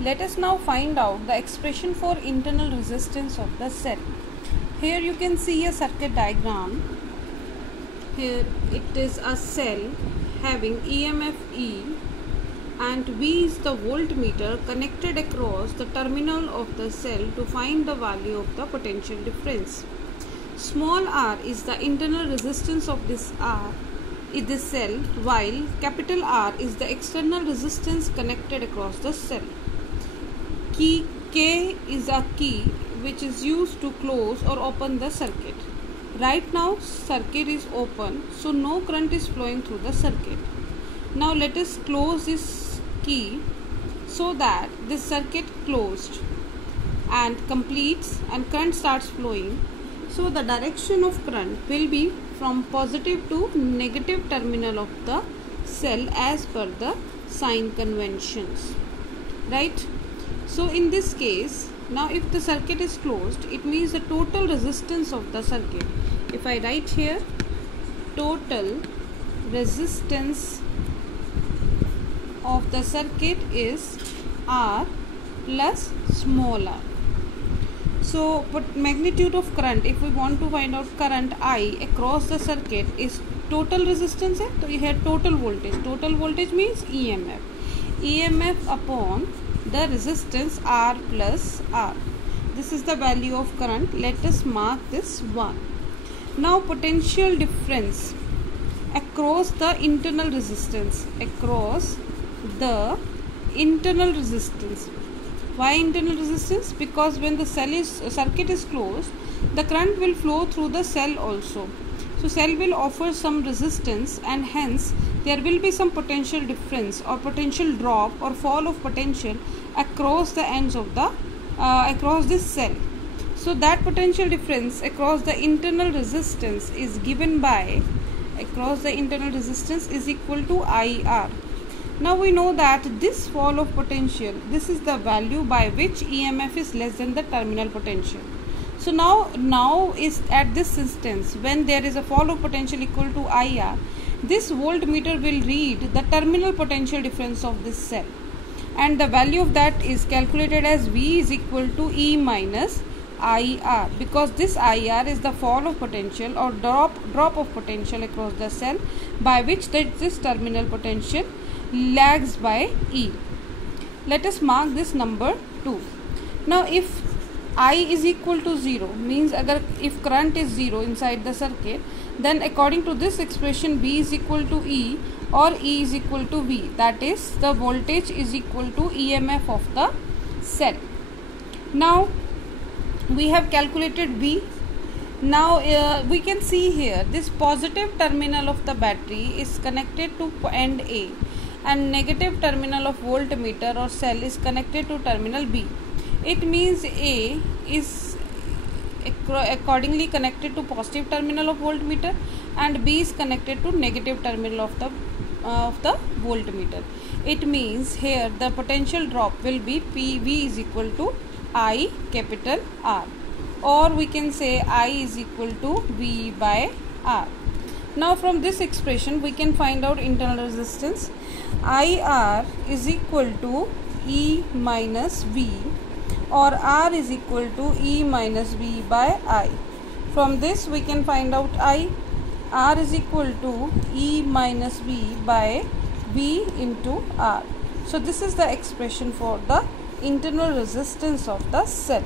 Let us now find out the expression for internal resistance of the cell. Here you can see a circuit diagram. Here it is a cell having EMF E and V is the voltmeter connected across the terminal of the cell to find the value of the potential difference. Small r is the internal resistance of this cell, while capital R is the external resistance connected across the cell. Key K is a key which is used to close or open the circuit. Right now circuit is open, so no current is flowing through the circuit. Now let us close this key so that this circuit closed and completes and current starts flowing. So the direction of current will be from positive to negative terminal of the cell as per the sign conventions, right? So in this case, now if the circuit is closed, it means the total resistance of the circuit. If I write here, total resistance of the circuit is R plus small r. So magnitude of current, if we want to find out current I across the circuit, is total resistance है, तो ये है total voltage. Total voltage means EMF. EMF upon the resistance R plus R. This is the value of current. Let us mark this 1. Now potential difference across the internal resistance. Across the internal resistance. Why internal resistance? Because when the circuit is closed, the current will flow through the cell also. So cell will offer some resistance and hence there will be some potential difference or potential drop or fall of potential across the ends of the across this cell. So that potential difference across the internal resistance is given by is equal to IR. Now we know that this fall of potential, this is the value by which EMF is less than the terminal potential. So now is at this instance, when there is a fall of potential equal to IR, this voltmeter will read the terminal potential difference of this cell, and the value of that is calculated as V is equal to E minus IR, because this IR is the fall of potential or drop of potential across the cell by which this terminal potential lags by E. Let us mark this number 2. Now if I is equal to 0 means if current is 0 inside the circuit, then according to this expression V is equal to E or E is equal to V, that is the voltage is equal to EMF of the cell. Now we have calculated V. Now we can see here this positive terminal of the battery is connected to end A and negative terminal of voltmeter or cell is connected to terminal B. It means A is accordingly connected to positive terminal of voltmeter and B is connected to negative terminal of the voltmeter. It means here the potential drop will be PV is equal to I capital R, or we can say I is equal to V by R. Now from this expression we can find out internal resistance. IR is equal to E minus V, or R is equal to E minus V by I. From this we can find out R is equal to E minus V by V into R. So this is the expression for the internal resistance of the cell.